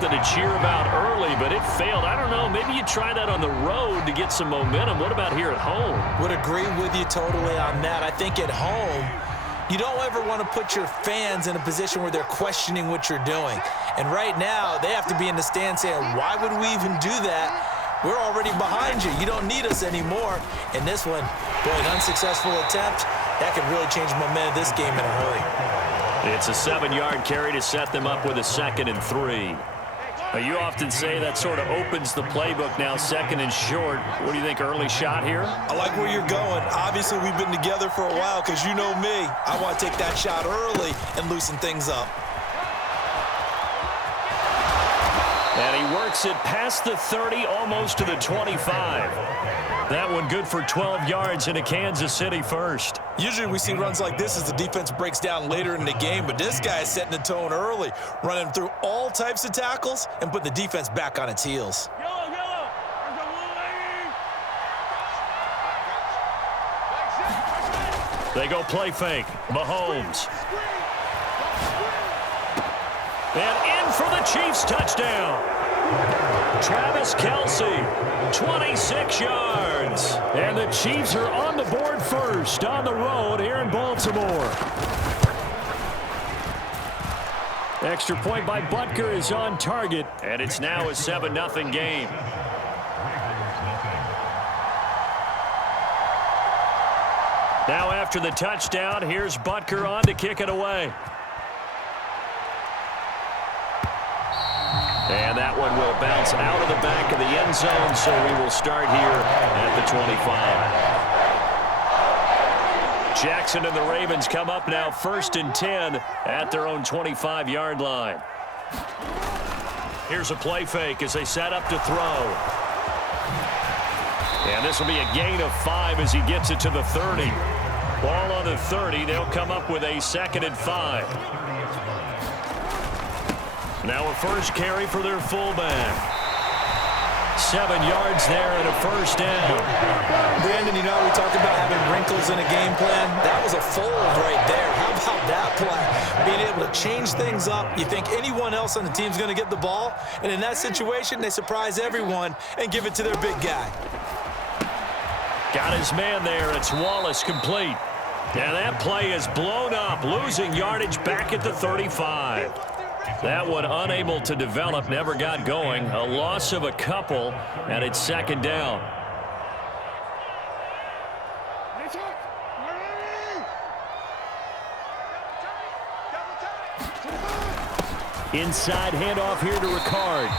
To cheer about early, but it failed. I don't know, maybe you try that on the road to get some momentum. What about here at home? Would agree with you totally on that. I think at home, you don't ever want to put your fans in a position where they're questioning what you're doing. And right now, they have to be in the stand saying, why would we even do that? We're already behind you. You don't need us anymore. And this one, boy, an unsuccessful attempt, that could really change momentum of this game in a hurry. It's a 7-yard carry to set them up with a 2nd and 3. You often say that sort of opens the playbook now, 2nd and short. What do you think, early shot here? I like where you're going. Obviously, we've been together for a while because you know me. I want to take that shot early and loosen things up. And he works it past the 30, almost to the 25. That one good for 12 yards in a Kansas City first. Usually we see runs like this as the defense breaks down later in the game, but this guy is setting the tone early, running through all types of tackles and put the defense back on its heels. They go play fake. Mahomes. And in for the Chiefs touchdown. Travis Kelce, 26 yards. And the Chiefs are on the board first on the road here in Baltimore. Extra point by Butker is on target, and it's now a 7-0 game. Now after the touchdown, here's Butker on to kick it away. And that one will bounce out of the back of the end zone, so we will start here at the 25. Jackson and the Ravens come up now 1st and 10 at their own 25-yard line. Here's a play fake as they set up to throw. And this will be a gain of 5 as he gets it to the 30. Ball on the 30. They'll come up with a 2nd and 5. Now a first carry for their fullback. 7 yards there and a first down. Brandon, you know, we talked about having wrinkles in a game plan. That was a fold right there. How about that play? Being able to change things up. You think anyone else on the team's going to get the ball, and in that situation, they surprise everyone and give it to their big guy. Got his man there. It's Wallace complete. And that play is blown up, losing yardage back at the 35. That one unable to develop, never got going. A loss of a couple, and it's 2nd down. Inside handoff here to Ricard.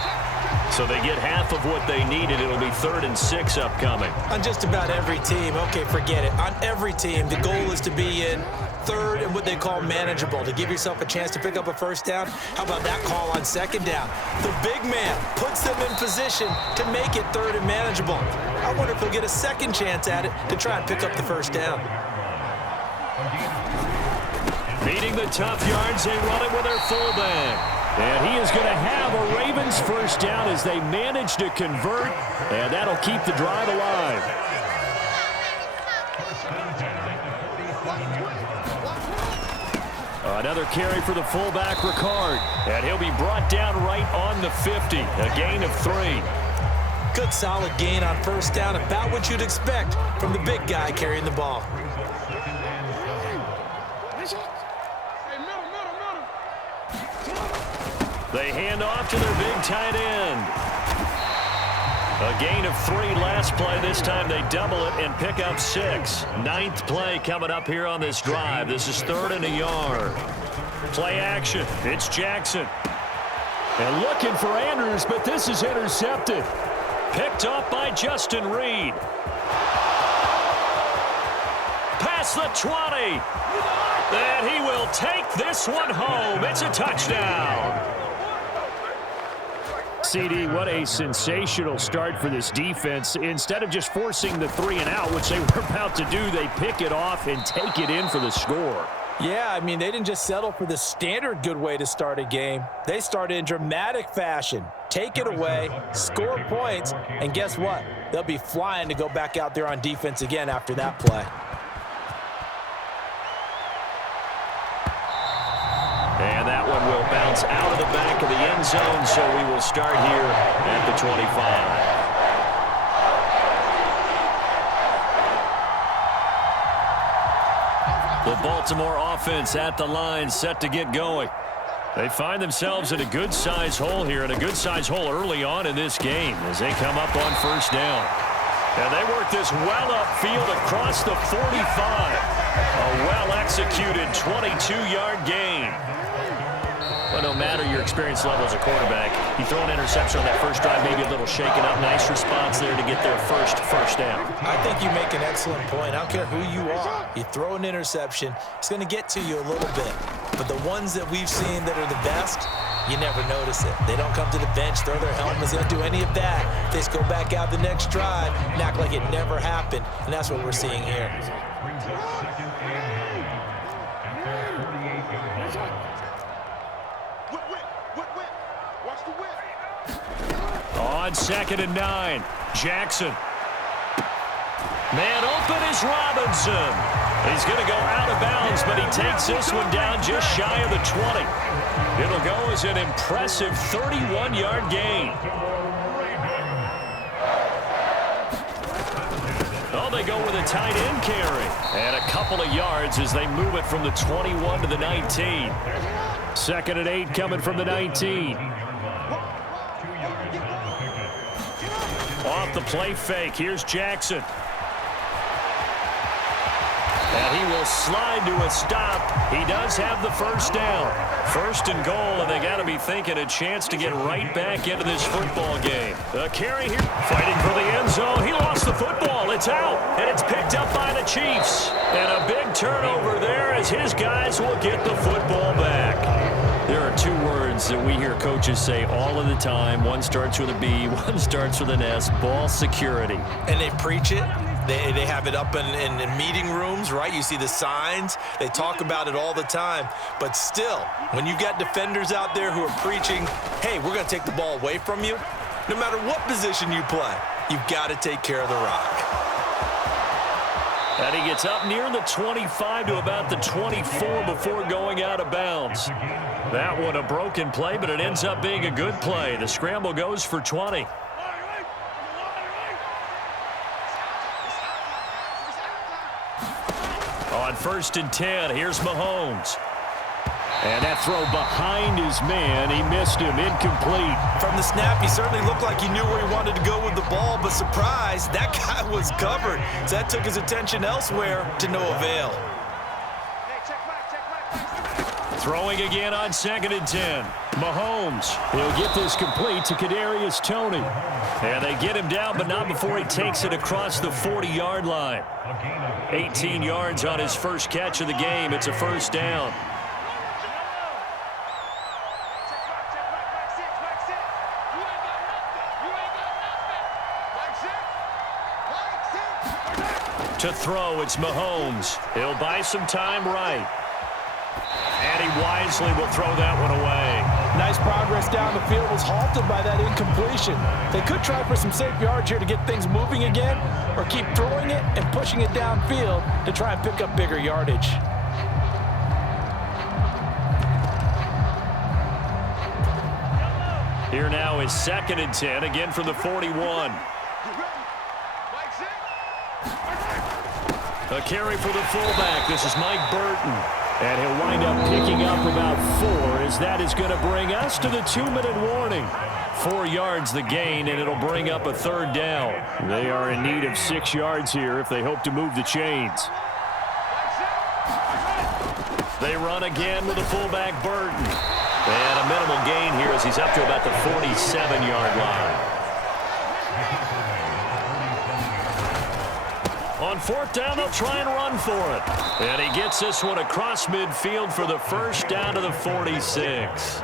So they get half of what they needed. It'll be 3rd and 6 upcoming. On just about every team, okay, forget it. On every team, the goal is to be in 3rd and what they call manageable, to give yourself a chance to pick up a first down. How about that call on 2nd down? The big man puts them in position to make it 3rd and manageable. I wonder if they'll get a second chance at it to try and pick up the first down. Needing the tough yards, they run it with their fullback. And he is going to have a Ravens first down as they manage to convert, and that'll keep the drive alive. Another carry for the fullback, Ricard. And he'll be brought down right on the 50. A gain of 3. Good solid gain on first down, about what you'd expect from the big guy carrying the ball. They hand off to their big tight end. A gain of 3 last play. This time they double it and pick up 6. 9th play coming up here on this drive. This is 3rd and a yard. Play action. It's Jackson. And looking for Andrews, but this is intercepted. Picked up by Justin Reed. Past the 20. And he will take this one home. It's a touchdown. CD, what a sensational start for this defense. Instead of just forcing the 3 and out, which they were about to do, they pick it off and take it in for the score. Yeah, I mean, they didn't just settle for the standard good way to start a game. They started in dramatic fashion. Take it away, score points, and guess what? They'll be flying to go back out there on defense again after that play. And that one will bounce out of the back of the end end zone, so we will start here at the 25. The Baltimore offense at the line, set to get going. They find themselves in a good-sized hole here, and a good-sized hole early on in this game as they come up on first down. And they work this well upfield across the 45. A well-executed 22-yard gain. But no matter your experience level as a quarterback, you throw an interception on that first drive, maybe a little shaken up. Nice response there to get their first down. I think you make an excellent point. I don't care who you are. You throw an interception, it's going to get to you a little bit. But the ones that we've seen that are the best, you never notice it. They don't come to the bench, throw their helmets, they don't do any of that. They just go back out the next drive and act like it never happened. And that's what we're seeing here. On 2nd and 9, Jackson. Man open is Robinson. He's going to go out of bounds, but he takes this one down just shy of the 20. It'll go as an impressive 31-yard gain. Oh, they go with a tight end carry. And a couple of yards as they move it from the 21 to the 19. 2nd and 8 coming from the 19. Off the play fake, here's Jackson. And he will slide to a stop. He does have the first down. 1st and goal, and they got to be thinking a chance to get right back into this football game. The carry here, fighting for the end zone. He lost the football. It's out, and it's picked up by the Chiefs. And a big turnover there as his guys will get the football back. There are 2 words that we hear coaches say all of the time. One starts with a B, one starts with an S, ball security. And they preach it. They have it up in meeting rooms, right? You see the signs. They talk about it all the time. But still, when you've got defenders out there who are preaching, hey, we're going to take the ball away from you, no matter what position you play, you've got to take care of the rock. And he gets up near the 25 to about the 24 before going out of bounds. That one a broken play, but it ends up being a good play. The scramble goes for 20. On 1st and 10, here's Mahomes. And that throw behind his man, he missed him, incomplete. From the snap, he certainly looked like he knew where he wanted to go with the ball, but surprise, that guy was covered. So that took his attention elsewhere to no avail. Throwing again on 2nd and 10. Mahomes, he'll get this complete to Kadarius Toney. And they get him down, but not before he takes it across the 40-yard line. 18 yards on his first catch of the game. It's a first down. To throw, it's Mahomes. He'll buy some time right. And he wisely will throw that one away. Nice progress down the field, was halted by that incompletion. They could try for some safe yards here to get things moving again, or keep throwing it and pushing it downfield to try and pick up bigger yardage. Here now is 2nd and 10, again from the 41. A carry for the fullback. This is Mike Burton. And he'll wind up picking up about 4 as that is going to bring us to the 2-minute warning. 4 yards the gain, and it'll bring up a 3rd down. They are in need of 6 yards here if they hope to move the chains. They run again with the fullback Burton. And a minimal gain here as he's up to about the 47-yard line. On 4th down, they'll try and run for it. And he gets this one across midfield for the first down to the 46.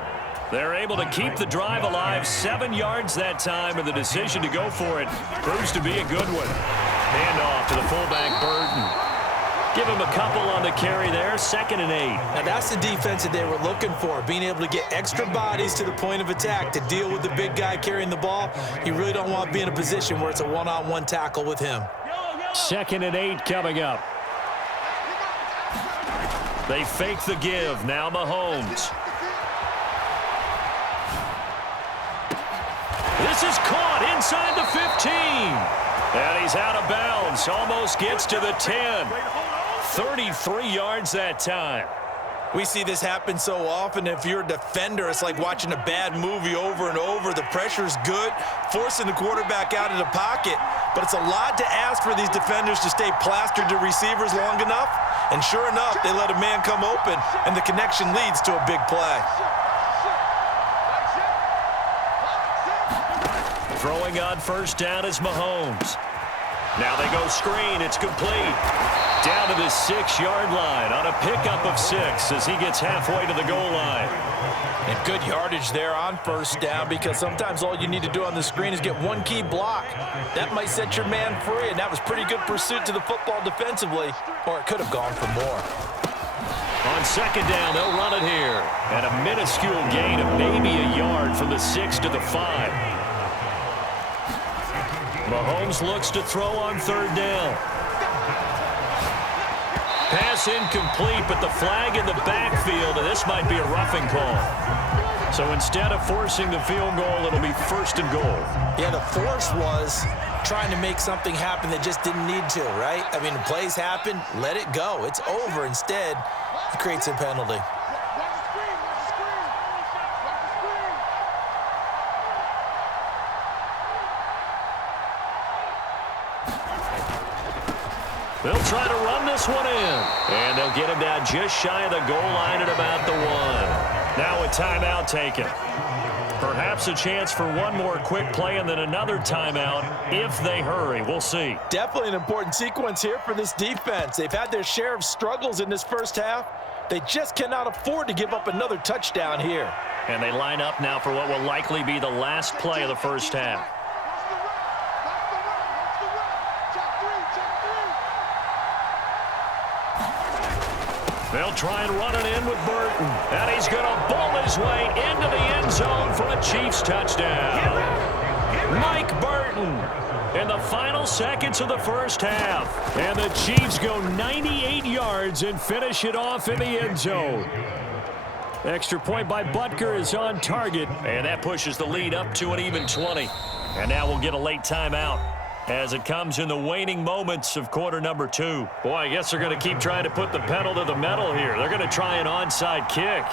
They're able to keep the drive alive, 7 yards that time, and the decision to go for it proves to be a good one. Hand off to the fullback Burton. Give him a couple on the carry there, 2nd and 8. Now that's the defense that they were looking for, being able to get extra bodies to the point of attack to deal with the big guy carrying the ball. You really don't want to be in a position where it's a one-on-one tackle with him. 2nd and 8 coming up. They fake the give. Now Mahomes. This is caught inside the 15. And he's out of bounds. Almost gets to the 10. 33 yards that time. We see this happen so often. If you're a defender, it's like watching a bad movie over and over. The pressure's good, forcing the quarterback out of the pocket. But it's a lot to ask for these defenders to stay plastered to receivers long enough. And sure enough, they let a man come open, and the connection leads to a big play. Throwing on first down is Mahomes. Now they go screen. It's complete. Down to the 6-yard line on a pickup of 6 as he gets halfway to the goal line. And good yardage there on first down, because sometimes all you need to do on the screen is get one key block. That might set your man free, and that was pretty good pursuit to the football defensively, or it could have gone for more. On second down, they'll run it here. And a minuscule gain of maybe a yard from the 6 to the 5. Mahomes looks to throw on third down. Pass incomplete, but the flag in the backfield, and this might be a roughing call. So instead of forcing the field goal, it'll be first and goal. Yeah, the force was trying to make something happen that just didn't need to, right? I mean, plays happen, let it go. It's over. Instead, it creates a penalty. They'll try to run this one in. And they'll get him down just shy of the goal line at about the 1. Now a timeout taken. Perhaps a chance for one more quick play and then another timeout if they hurry. We'll see. Definitely an important sequence here for this defense. They've had their share of struggles in this first half. They just cannot afford to give up another touchdown here. And they line up now for what will likely be the last play of the first half. They'll try and run it in with Burton. And he's going to bowl his way into the end zone for a Chiefs touchdown. Mike Burton in the final seconds of the first half. And the Chiefs go 98 yards and finish it off in the end zone. Extra point by Butker is on target. And that pushes the lead up to an even 20. And now we'll get a late timeout as it comes in the waning moments of quarter number 2. Boy, I guess they're going to keep trying to put the pedal to the metal here. They're going to try an onside kick.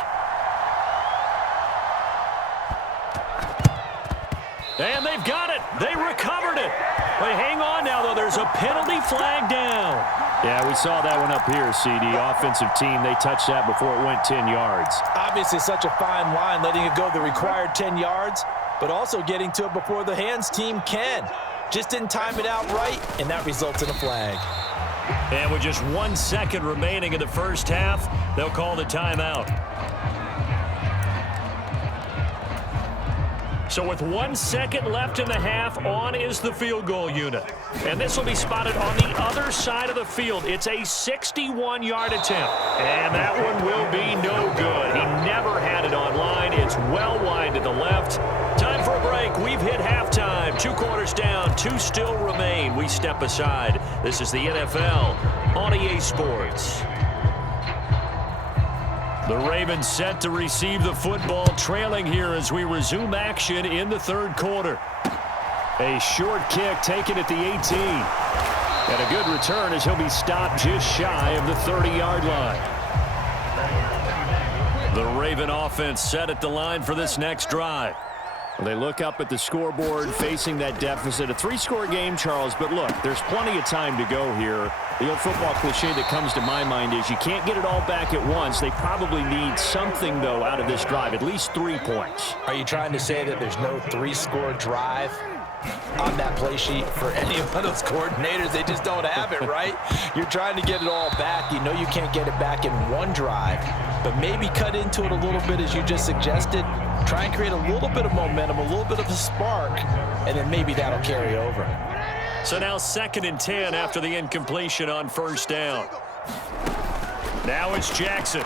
And they've got it. They recovered it. But hang on now, though. There's a penalty flag down. Yeah, we saw that one up here, CD. Offensive team, they touched that before it went 10 yards. Obviously such a fine line, letting it go the required 10 yards, but also getting to it before the hands team can. Just didn't time it out right, and that results in a flag. And with just 1 second remaining in the first half, they'll call the timeout. So with 1 second left in the half, on is the field goal unit. And this will be spotted on the other side of the field. It's a 61-yard attempt. And that one will be no good. He never had it on line. It's well wide to the left. Time for a break. We've hit halftime. 2 quarters down. 2 still remain. We step aside. This is the NFL on EA Sports. The Ravens set to receive the football, trailing here as we resume action in the third quarter. A short kick taken at the 18. And a good return as he'll be stopped just shy of the 30-yard line. The Raven offense set at the line for this next drive. They look up at the scoreboard facing that deficit. A 3-score game, Charles, but look, there's plenty of time to go here. The old football cliche that comes to my mind is you can't get it all back at once. They probably need something, though, out of this drive, at least 3 points. Are you trying to say that there's no 3-score drive on that play sheet for any of those coordinators? They just don't have it, right? You're trying to get it all back. You know you can't get it back in one drive, but maybe cut into it a little bit as you just suggested. Try and create a little bit of momentum, a little bit of a spark, and then maybe that'll carry over. So now 2nd and 10 after the incompletion on first down. Now it's Jackson.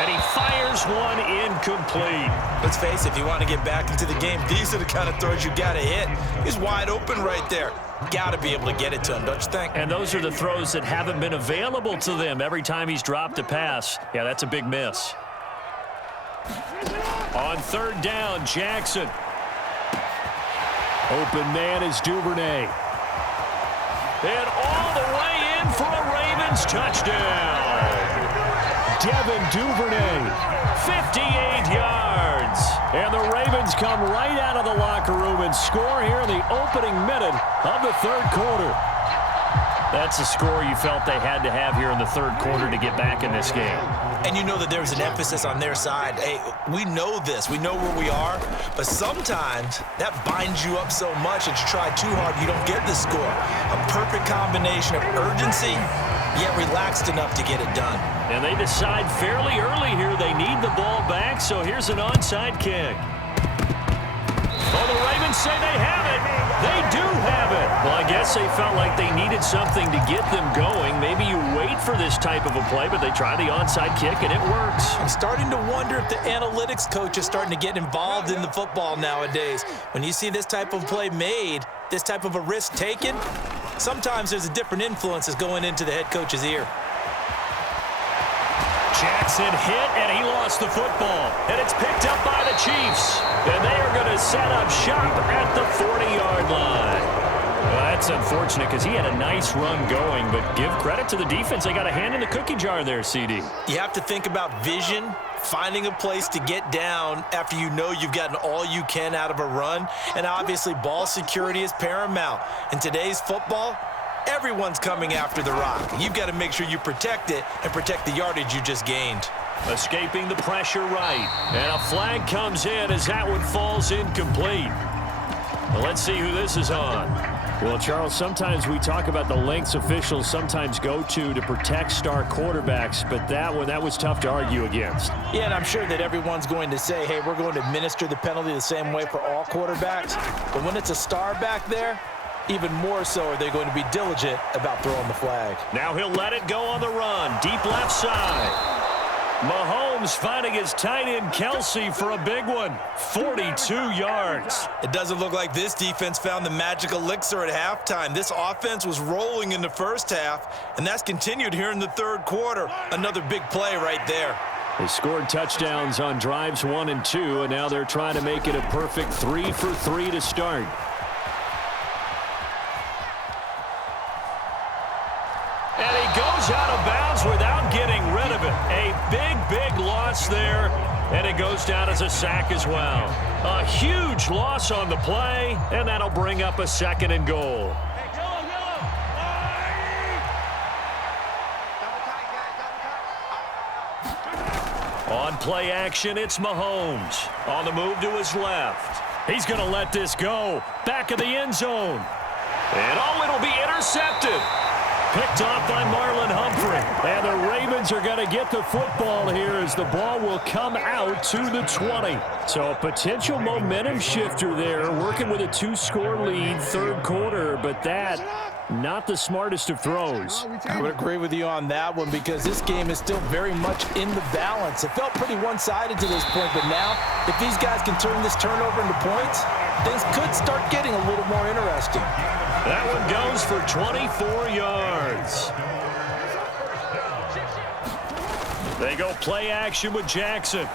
And he fires one incomplete. Let's face it, if you want to get back into the game, these are the kind of throws you got to hit. He's wide open right there. Got to be able to get it to him, don't you think? And those are the throws that haven't been available to them every time he's dropped a pass. Yeah, that's a big miss. On third down, Jackson. Open man is Duvernay. And all the way in for a Ravens touchdown. Devin Duvernay. 58 yards. And the Ravens come right out of the locker room and score here in the opening minute of the third quarter. That's a score you felt they had to have here in the third quarter to get back in this game. And you know that there was an emphasis on their side. Hey, we know this. We know where we are. But sometimes that binds you up so much that you try too hard, you don't get the score. A perfect combination of urgency, yet relaxed enough to get it done. And they decide fairly early here they need the ball back, so here's an onside kick. Oh, the Ravens say they have it. They do have it. Well, I guess they felt like they needed something to get them going. Maybe you wait for this type of a play, but they try the onside kick, and it works. I'm starting to wonder if the analytics coach is starting to get involved in the football nowadays. When you see this type of play made, this type of a risk taken, sometimes there's a different influences going into the head coach's ear. Jackson hit, and he lost the football. And it's picked up by the Chiefs. And they are going to set up shop at the 40-yard line. Well, that's unfortunate because he had a nice run going, but give credit to the defense. They got a hand in the cookie jar there, CD. You have to think about vision, finding a place to get down after you know you've gotten all you can out of a run. And obviously, ball security is paramount. In today's football, everyone's coming after the rock. You've got to make sure you protect it and protect the yardage you just gained. Escaping the pressure right. And a flag comes in as that one falls incomplete. Well, let's see who this is on. Well, Charles, sometimes we talk about the lengths officials sometimes go to protect star quarterbacks, but that was tough to argue against. Yeah, and I'm sure that everyone's going to say, hey, we're going to administer the penalty the same way for all quarterbacks. But when it's a star back there, even more so are they going to be diligent about throwing the flag. Now he'll let it go on the run. Deep left side. Mahomes finding his tight end Kelsey for a big one. 42 yards. It doesn't look like this defense found the magic elixir at halftime. This offense was rolling in the first half, and that's continued here in the third quarter. Another big play right there. They scored touchdowns on drives 1 and 2, and now they're trying to make it a perfect 3 for 3 to start. And he goes out of bounds without getting rid of it. A big loss there, and it goes down as a sack as well. A huge loss on the play, and that'll bring up a 2nd and goal. On play action, it's Mahomes. On the move to his left. He's going to let this go. Back of the end zone. And it'll be intercepted. Picked off by Marlon Humphrey. And the Ravens are going to get the football here as the ball will come out to the 20. So a potential momentum shifter there, working with a 2-score lead, third quarter, but that not the smartest of throws. I would agree with you on that one because this game is still very much in the balance. It felt pretty one-sided to this point, but now if these guys can turn this turnover into points, things could start getting a little more interesting. That one goes for 24 yards. They go play action with Jackson.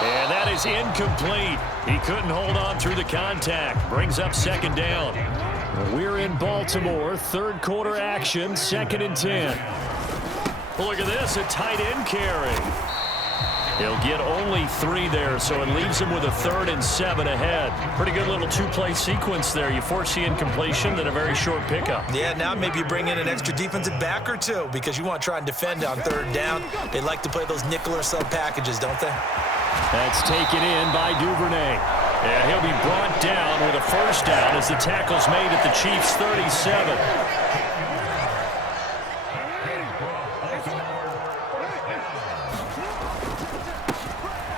And that is incomplete. He couldn't hold on through the contact. Brings up 2nd down. We're in Baltimore. Third quarter action. 2nd and 10. Look at this, a tight end carry. He'll get only 3 there, so it leaves him with a 3rd and 7 ahead. Pretty good little 2-play sequence there. You force the incompletion, then a very short pickup. Yeah, now maybe you bring in an extra defensive back or 2 because you want to try and defend on 3rd down. They like to play those nickel or sub packages, don't they? That's taken in by Duvernay. Yeah, he'll be brought down with a 1st down as the tackle's made at the Chiefs' 37.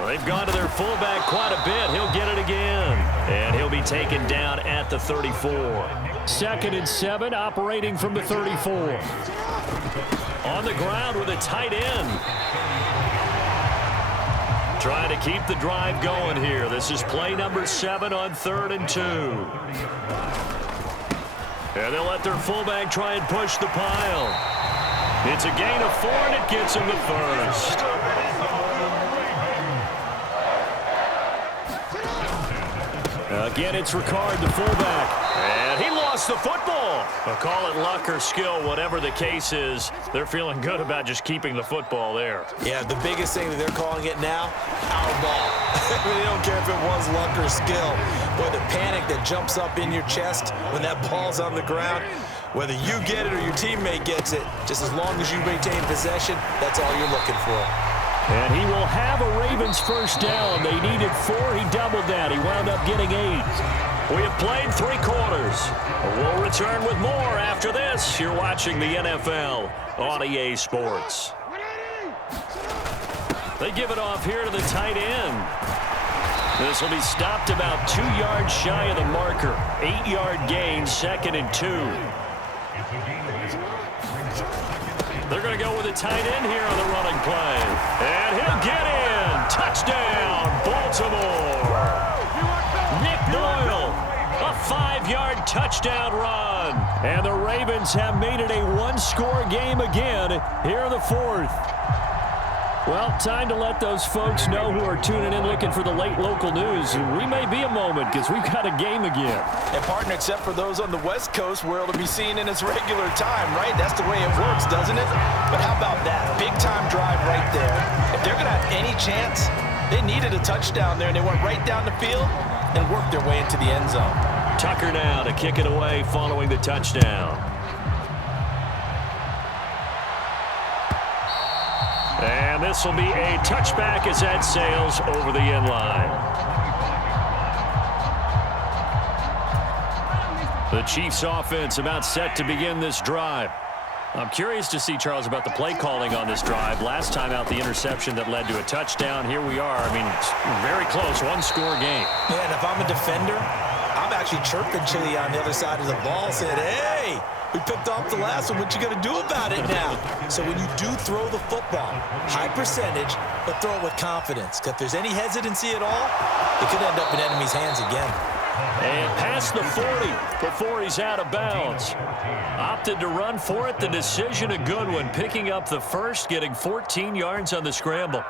They've gone to their fullback quite a bit. He'll get it again. And he'll be taken down at the 34. 2nd and 7, operating from the 34. On the ground with a tight end. Trying to keep the drive going here. This is play number 7 on 3rd and 2. And they'll let their fullback try and push the pile. It's a gain of 4, and it gets him the 1st. Again, it's Ricard, the fullback. And he lost the football. Call it luck or skill, whatever the case is. They're feeling good about just keeping the football there. Yeah, the biggest thing that they're calling it now, our ball. They don't care if it was luck or skill. Boy, the panic that jumps up in your chest when that ball's on the ground, whether you get it or your teammate gets it, just as long as you maintain possession, that's all you're looking for. And he will have a Ravens first down. They needed 4. He doubled that. He wound up getting 8. We have played 3 quarters. We'll return with more after this. You're watching the NFL on EA Sports. They give it off here to the tight end. This will be stopped about 2 yards shy of the marker. 8-yard gain, 2nd and 2. They're going to go with a tight end here on the running play. And he'll get in. Touchdown, Baltimore. Nick Doyle, a 5-yard touchdown run. And the Ravens have made it a 1-score game again here in the 4th. Well, time to let those folks know who are tuning in looking for the late local news. We may be a moment because we've got a game again. And, partner, except for those on the West Coast where it'll be seen in its regular time, right? That's the way it works, doesn't it? But how about that? Big-time drive right there. If they're going to have any chance, they needed a touchdown there, and they went right down the field and worked their way into the end zone. Tucker now to kick it away following the touchdown. And this will be a touchback as that sails over the end line. The Chiefs offense about set to begin this drive. I'm curious to see, Charles, about the play calling on this drive. Last time out, the interception that led to a touchdown. Here we are. I mean, it's very close, 1-score game. Yeah, and if I'm a defender, I'm actually chirping Chili on the other side of the ball, saying, hey, we picked off the last one. What you going to do about it now? So when you do throw the football, high percentage, but throw it with confidence. Because if there's any hesitancy at all, it could end up in enemy's hands again. And past the 40 before he's out of bounds. Opted to run for it. The decision a good one. Picking up the first, getting 14 yards on the scramble.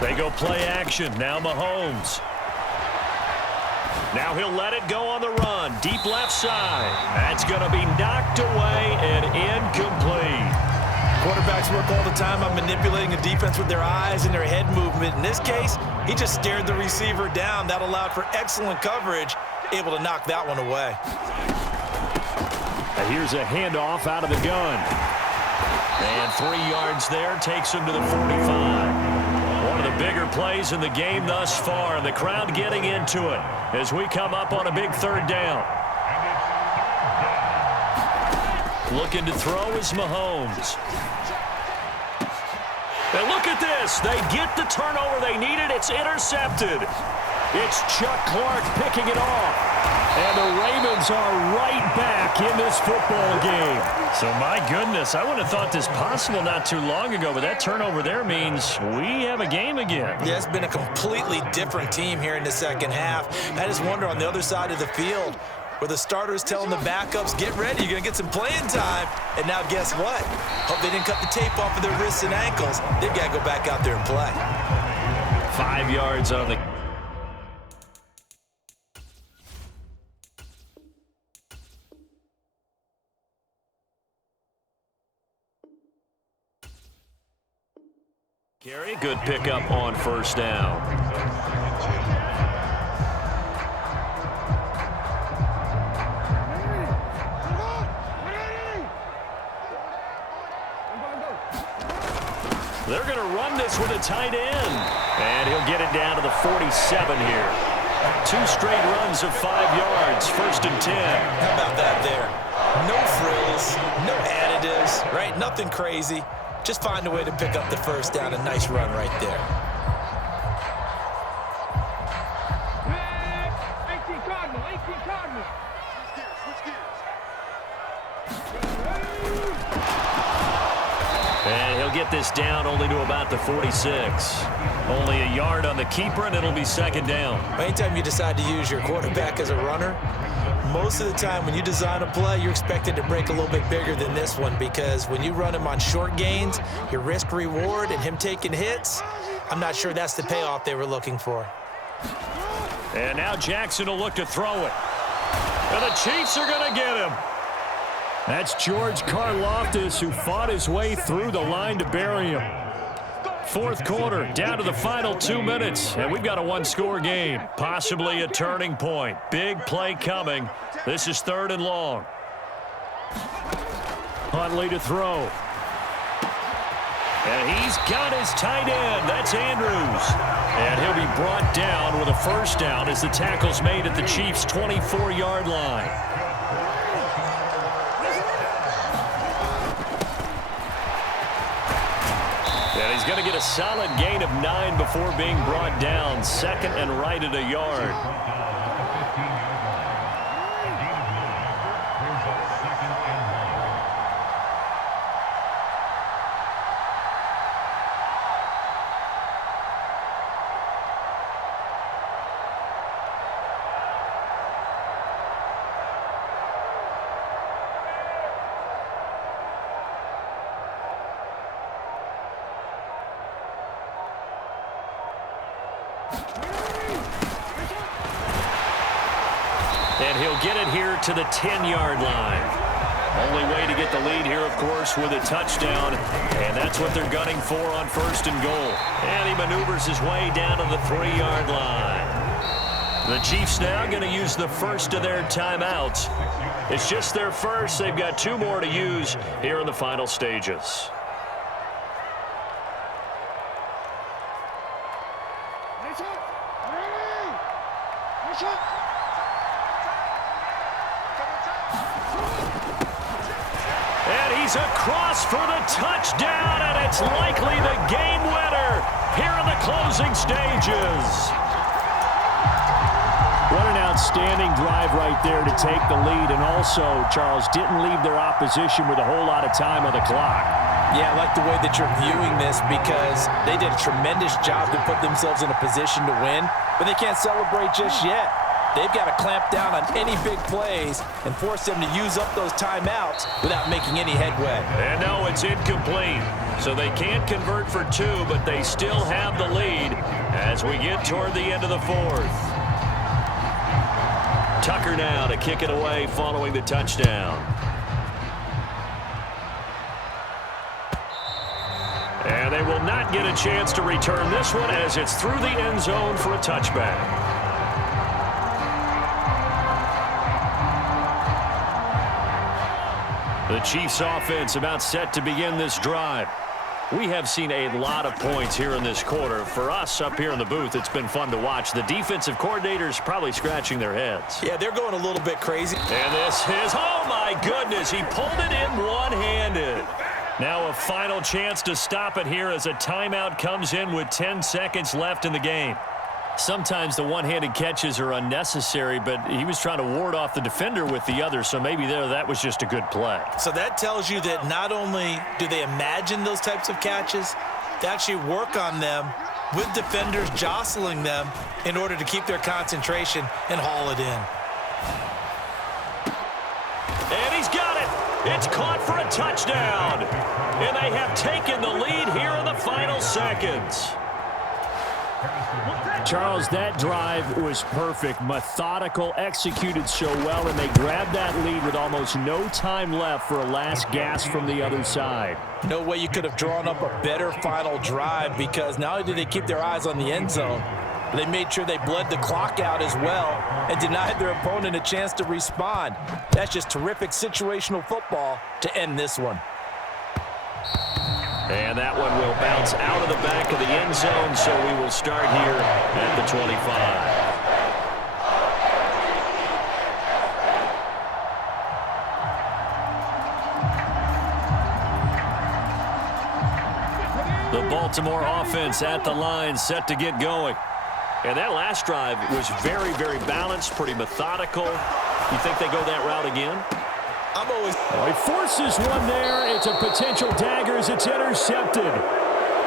They go play action. Now Mahomes. Now he'll let it go on the run. Deep left side. That's going to be knocked away and incomplete. Quarterbacks work all the time on manipulating a defense with their eyes and their head movement. In this case, he just stared the receiver down. That allowed for excellent coverage, able to knock that one away. Here's a handoff out of the gun. And 3 yards there takes him to the 45. One of the bigger plays in the game thus far, and the crowd getting into it as we come up on a big 3rd down. Looking to throw is Mahomes. And look at this. They get the turnover they needed. It's intercepted. It's Chuck Clark picking it off. And the Ravens are right back in this football game. So, my goodness, I wouldn't have thought this possible not too long ago, but that turnover there means we have a game again. Yeah, it's been a completely different team here in the second half. I just wonder on the other side of the field where the starters telling the backups, get ready, you're going to get some playing time. And now guess what? Hope they didn't cut the tape off of their wrists and ankles. They've got to go back out there and play. 5 yards on the carry. Good pickup on first down. They're going to run this with a tight end. And he'll get it down to the 47 here. 2 straight runs of 5 yards, 1st and 10. How about that there? No frills, no additives, right? Nothing crazy. Just find a way to pick up the first down. A nice run right there. And he'll get this down only to about the 46. Only a yard on the keeper, and it'll be 2nd down. Anytime you decide to use your quarterback as a runner, most of the time when you design a play, you're expected to break a little bit bigger than this one, because when you run him on short gains, your risk reward and him taking hits, I'm not sure that's the payoff they were looking for. And now Jackson will look to throw it. And the Chiefs are going to get him. That's George Karlaftis, who fought his way through the line to bury him. Fourth quarter, down to the final 2 minutes, and we've got a one-score game, possibly a turning point. Big play coming. This is 3rd and long. Huntley to throw. And he's got his tight end. That's Andrews. And he'll be brought down with a first down as the tackle's made at the Chiefs' 24-yard line. And he's going to get a solid gain of 9 before being brought down. 2nd and right at a yard. And he'll get it here to the 10-yard line. Only way to get the lead here, of course, with a touchdown. And that's what they're gunning for on 1st and goal. And he maneuvers his way down to the 3-yard line. The Chiefs now going to use the first of their timeouts. It's just their first. They've got 2 more to use here in the final stages. And he's across for the touchdown, and it's likely the game winner here in the closing stages. What an outstanding drive right there to take the lead, and also, Charles, didn't leave their opposition with a whole lot of time on the clock. Yeah, I like the way that you're viewing this, because they did a tremendous job to put themselves in a position to win, but they can't celebrate just yet. They've got to clamp down on any big plays and force them to use up those timeouts without making any headway. And no, it's incomplete. So they can't convert for 2, but they still have the lead as we get toward the end of the 4th. Tucker now to kick it away following the touchdown. And they will not get a chance to return this one as it's through the end zone for a touchback. The Chiefs offense about set to begin this drive. We have seen a lot of points here in this quarter. For us up here in the booth, it's been fun to watch. The defensive coordinators probably scratching their heads. Yeah, they're going a little bit crazy. And this is, oh my goodness, he pulled it in one-handed. Now a final chance to stop it here as a timeout comes in with 10 seconds left in the game. Sometimes the one-handed catches are unnecessary, but he was trying to ward off the defender with the other, so maybe that was just a good play. So that tells you that not only do they imagine those types of catches, they actually work on them with defenders jostling them in order to keep their concentration and haul it in. And he's got it. It's caught for a touchdown. And they have taken the lead here in the final seconds. Charles, that drive was perfect, methodical, executed so well, and they grabbed that lead with almost no time left for a last gasp from the other side. No way you could have drawn up a better final drive, because not only did they keep their eyes on the end zone, but they made sure they bled the clock out as well and denied their opponent a chance to respond. That's just terrific situational football to end this one. And that one will bounce out of the back of the end zone, so we will start here at the 25. The Baltimore offense at the line, set to get going. And that last drive was very, very balanced, pretty methodical. You think they go that route again? He forces one there. It's a potential dagger as it's intercepted.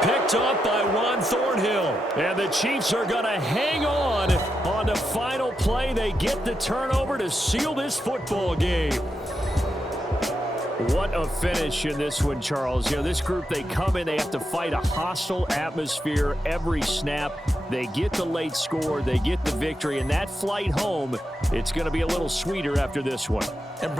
Picked off by Juan Thornhill. And the Chiefs are going to hang on the final play. They get the turnover to seal this football game. What a finish in this one, Charles. You know, this group, they come in, they have to fight a hostile atmosphere every snap. They get the late score, they get the victory, and that flight home, it's going to be a little sweeter after this one. And